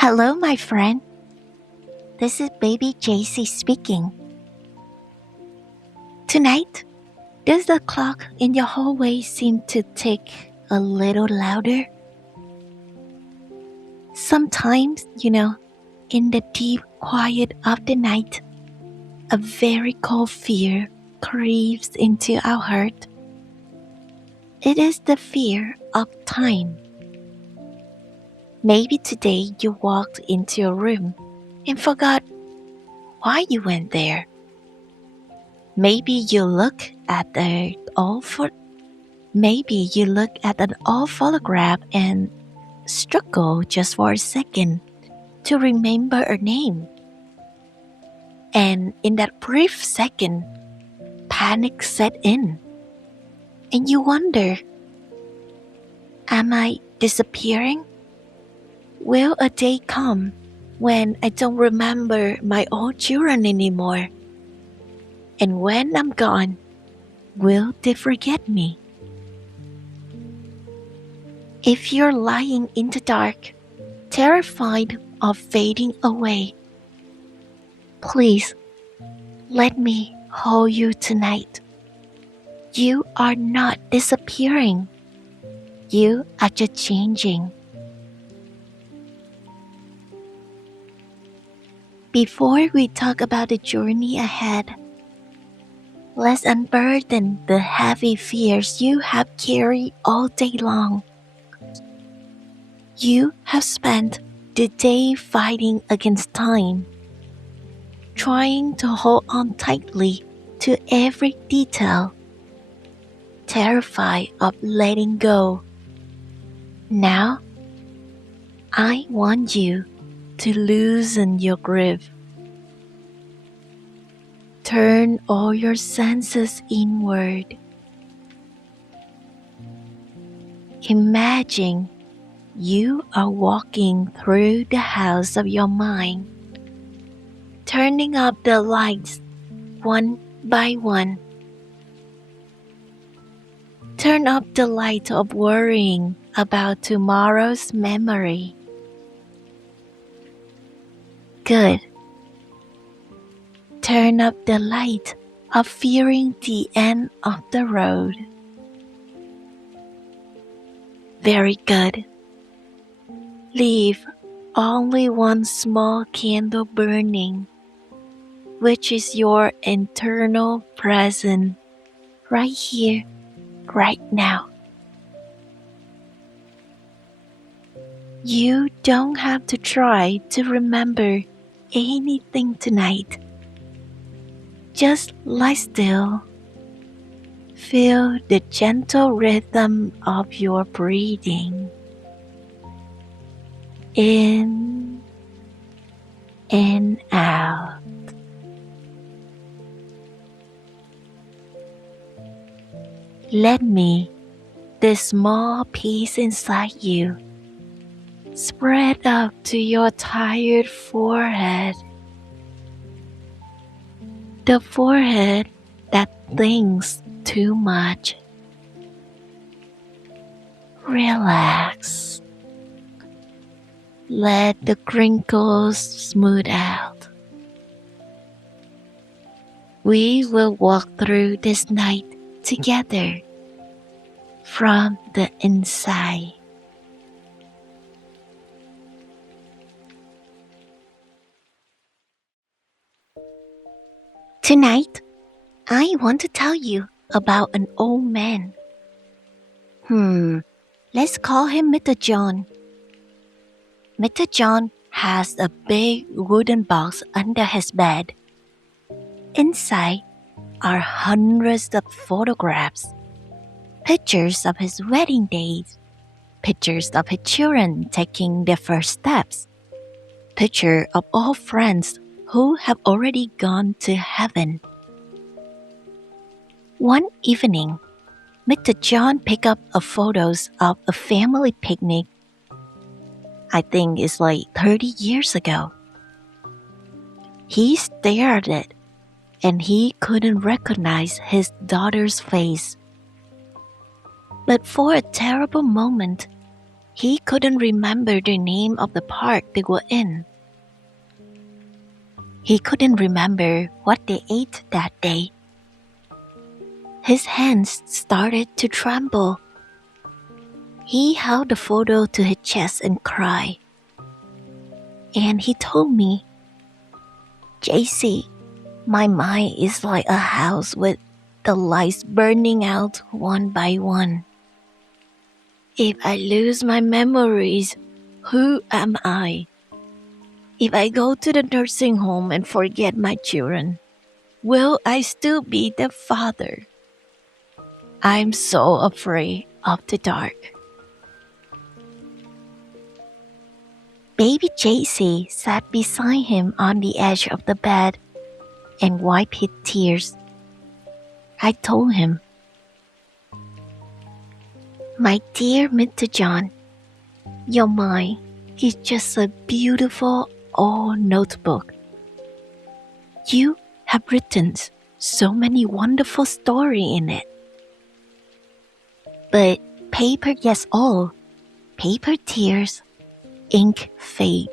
Hello, my friend. This is baby JC speaking. Tonight, does the clock in your hallway seem to tick a little louder? Sometimes, in the deep quiet of the night, a very cold fear creeps into our heart. It is the fear of time. Maybe today you walked into a room and forgot why you went there. Maybe you look at an old photograph and struggle just for a second to remember a name. And in that brief second, panic set in. And you wonder, am I disappearing? Will a day come when I don't remember my old children anymore? And when I'm gone, will they forget me? If you're lying in the dark, terrified of fading away, please let me hold you tonight. You are not disappearing. You are just changing. Before we talk about the journey ahead, let's unburden the heavy fears you have carried all day long. You have spent the day fighting against time, trying to hold on tightly to every detail, terrified of letting go. Now, I want you to loosen your grip. Turn all your senses inward. Imagine you are walking through the house of your mind, turning up the lights one by one. Turn up the light of worrying about tomorrow's memory. Good. Turn up the light of fearing the end of the road. Very good. Leave only one small candle burning, which is your internal present right here, right now. You don't have to try to remember anything tonight. Just lie still. Feel the gentle rhythm of your breathing. In and out. Let me, the small peace inside you, spread up to your tired forehead. The forehead that thinks too much. Relax. Let the crinkles smooth out. We will walk through this night together from the inside. Tonight, I want to tell you about an old man. Let's call him Mr. John. Mr. John has a big wooden box under his bed. Inside are hundreds of photographs, pictures of his wedding days, pictures of his children taking their first steps, pictures of all friends who have already gone to heaven. One evening, Mr. John picked up photos of a family picnic. I think it's like 30 years ago. He stared at it, and he couldn't recognize his daughter's face. But for a terrible moment, He couldn't remember the name of the park they were in. He couldn't remember what they ate that day. His hands started to tremble. He held the photo to his chest and cried. And he told me, JC, my mind is like a house with the lights burning out one by one. If I lose my memories, who am I? If I go to the nursing home and forget my children, will I still be the father? I'm so afraid of the dark. Baby JC sat beside him on the edge of the bed and wiped his tears. I told him, my dear Mr. John, your mind is just a beautiful old notebook. You have written so many wonderful stories in it. But paper gets old, paper tears, ink fade.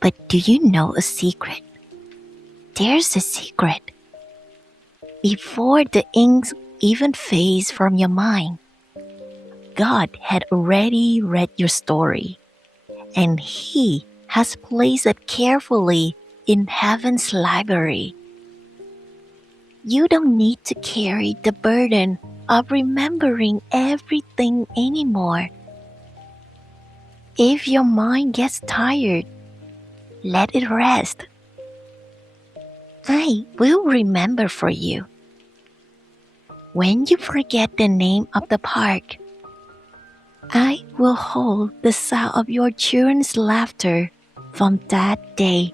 But do you know a secret? There's a secret. Before the ink even fades from your mind, God had already read your story, and He has placed it carefully in heaven's library. You don't need to carry the burden of remembering everything anymore. If your mind gets tired, let it rest. I will remember for you. When you forget the name of the park, I will hold the sound of your children's laughter from that day.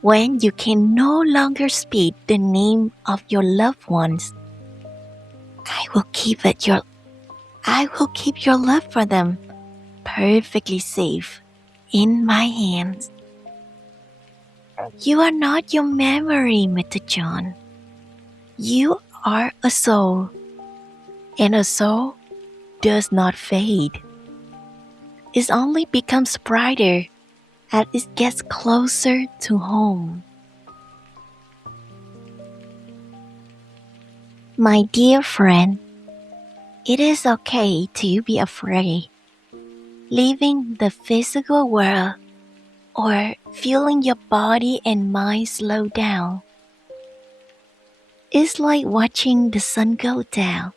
When you can no longer speak the name of your loved ones, I will keep your love for them perfectly safe in my hands. You are not your memory, Mr. John. You are a soul, and a soul does not fade. It only becomes brighter as it gets closer to home. My dear friend, it is okay to be afraid. Leaving the physical world or feeling your body and mind slow down. It's like watching the sun go down.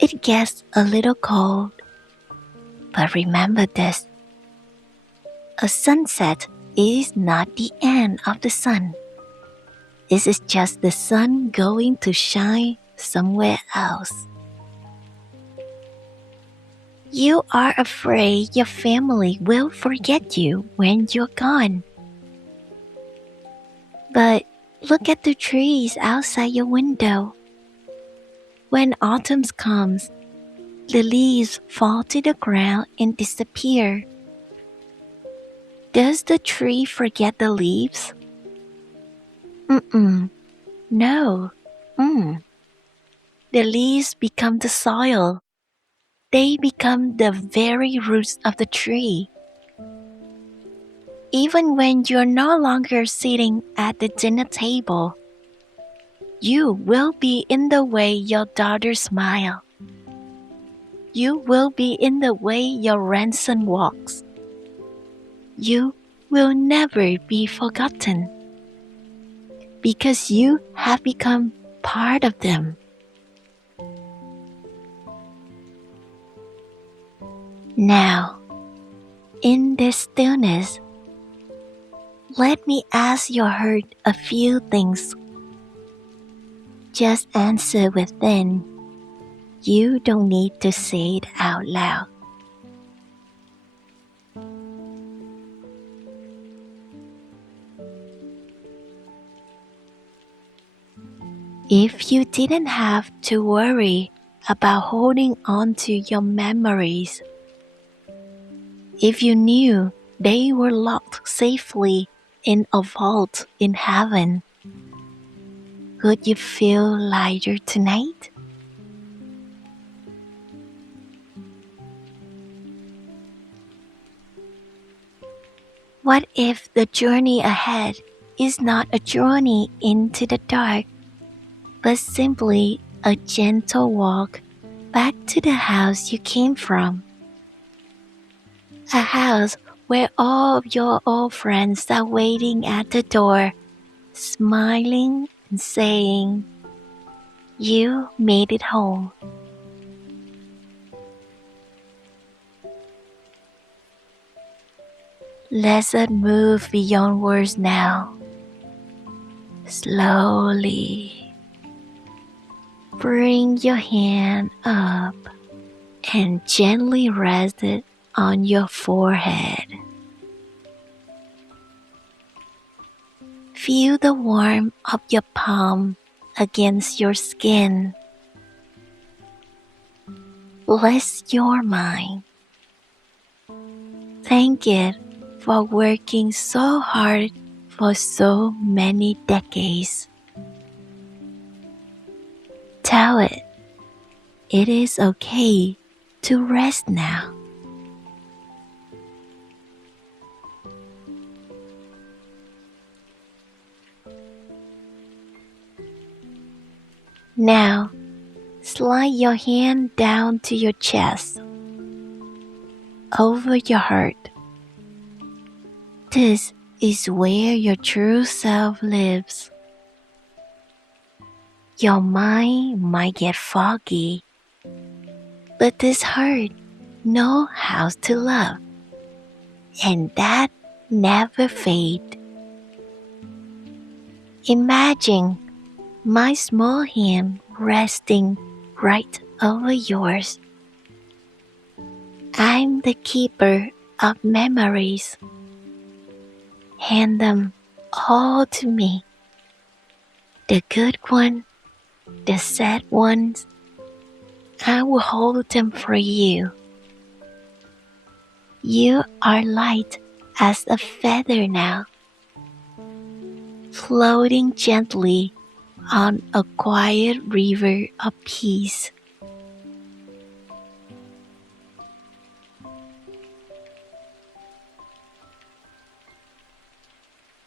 It gets a little cold, but remember this. A sunset is not the end of the sun. This is just the sun going to shine somewhere else. You are afraid your family will forget you when you're gone. But look at the trees outside your window. When autumn comes, the leaves fall to the ground and disappear. Does the tree forget the leaves? No. The leaves become the soil. They become the very roots of the tree. Even when you're no longer sitting at the dinner table, you will be in the way your daughter smiles. You will be in the way your grandson walks. You will never be forgotten because you have become part of them. Now, in this stillness, let me ask your heart a few things. Just answer within. You don't need to say it out loud. If you didn't have to worry about holding on to your memories, if you knew they were locked safely in a vault in heaven, would you feel lighter tonight? What if the journey ahead is not a journey into the dark, but simply a gentle walk back to the house you came from? A house where all of your old friends are waiting at the door, smiling and saying, "You made it home." Let's move beyond words now. Slowly bring your hand up and gently rest it on your forehead. Feel the warmth of your palm against your skin. Bless your mind. Thank it for working so hard for so many decades. Tell it is okay to rest now. Now, slide your hand down to your chest, over your heart. This is where your true self lives. Your mind might get foggy, but this heart knows how to love, and that never fades. Imagine my small hand resting right over yours. I'm the keeper of memories. Hand them all to me. The good one, the sad ones, I will hold them for you. You are light as a feather now, floating gently on a quiet river of peace.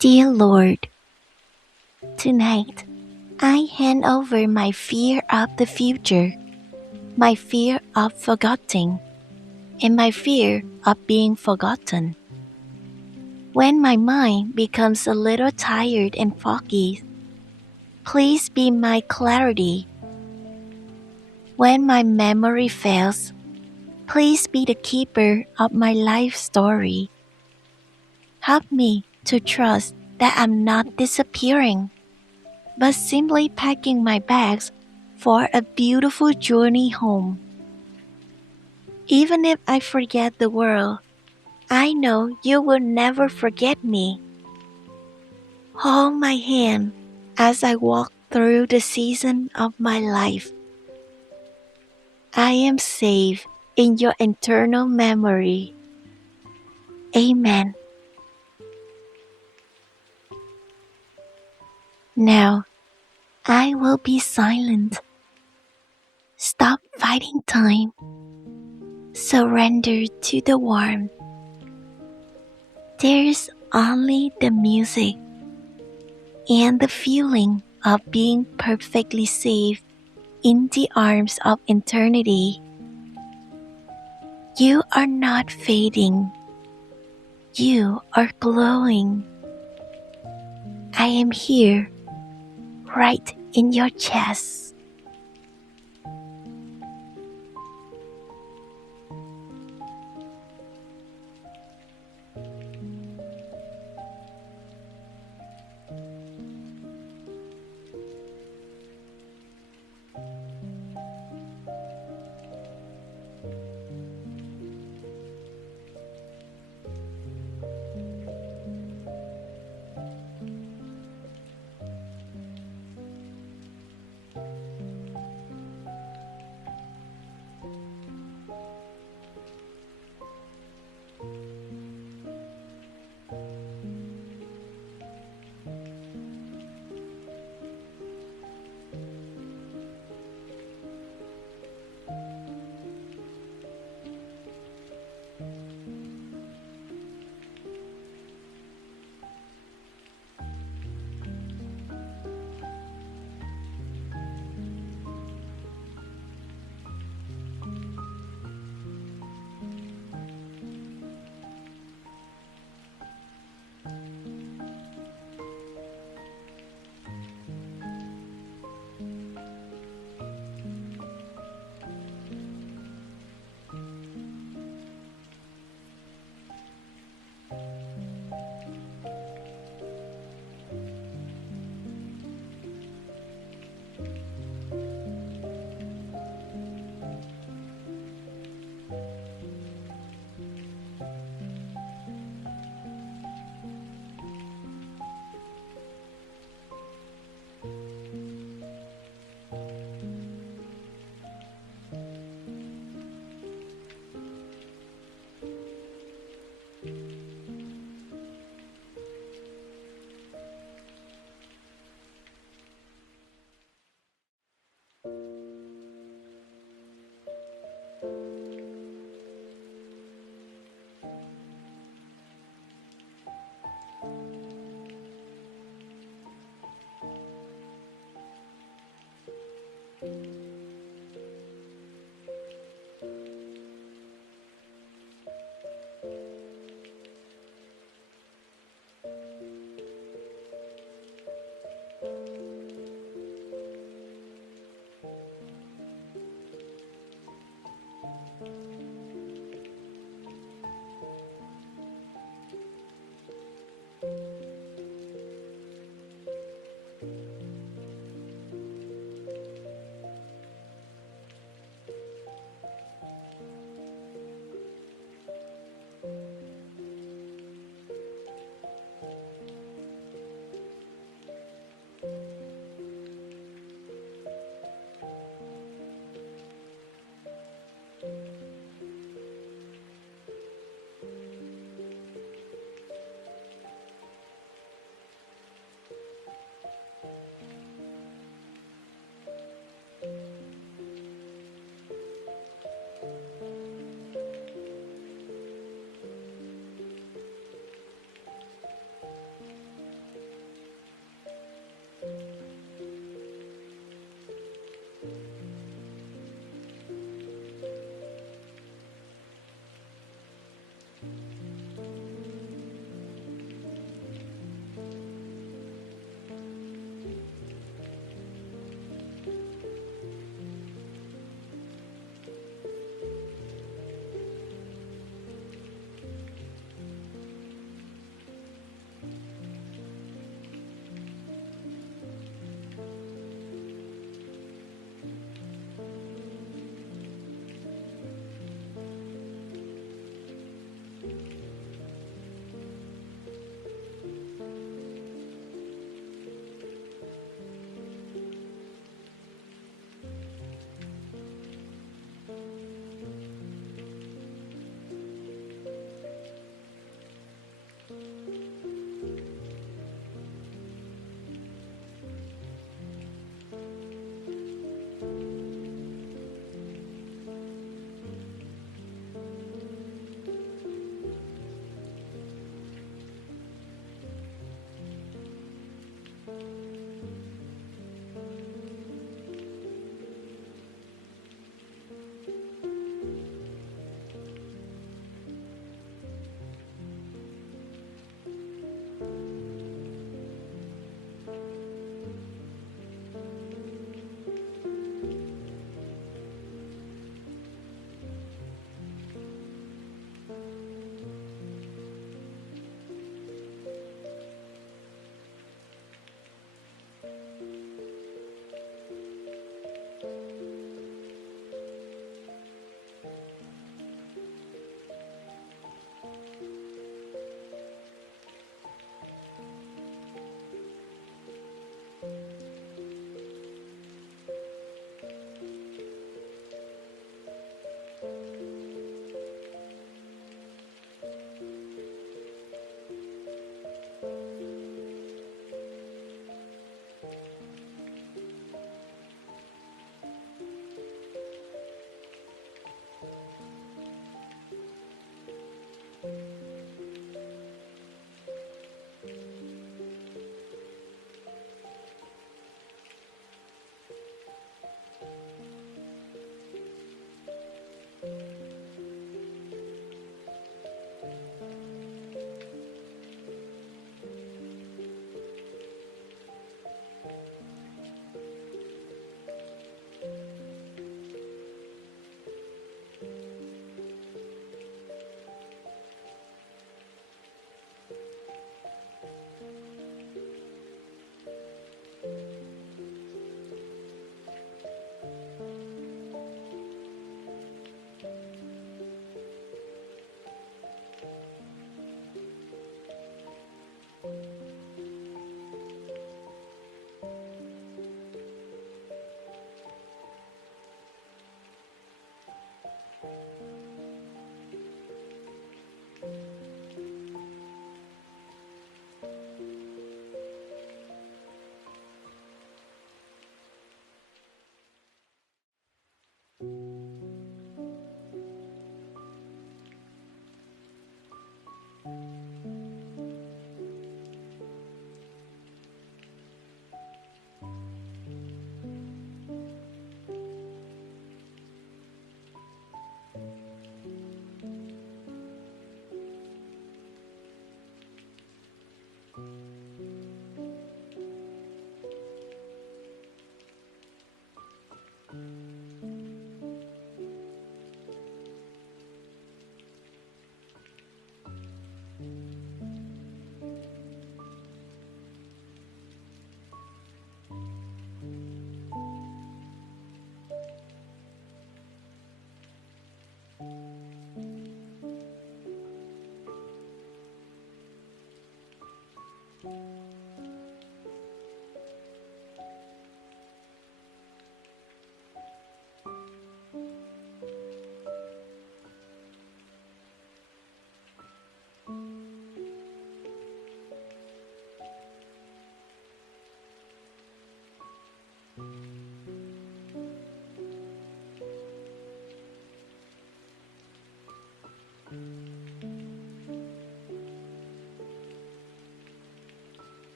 Dear Lord, tonight I hand over my fear of the future, my fear of forgetting, and my fear of being forgotten. When my mind becomes a little tired and foggy, please be my clarity. When my memory fails, please be the keeper of my life story. Help me to trust that I'm not disappearing, but simply packing my bags for a beautiful journey home. Even if I forget the world, I know you will never forget me. Hold my hand as I walk through the season of my life. I am safe in your eternal memory. Amen. Now, I will be silent. Stop fighting time. Surrender to the warmth. There's only the music and the feeling of being perfectly safe in the arms of eternity. You are not fading. You are glowing. I am here, right in your chest.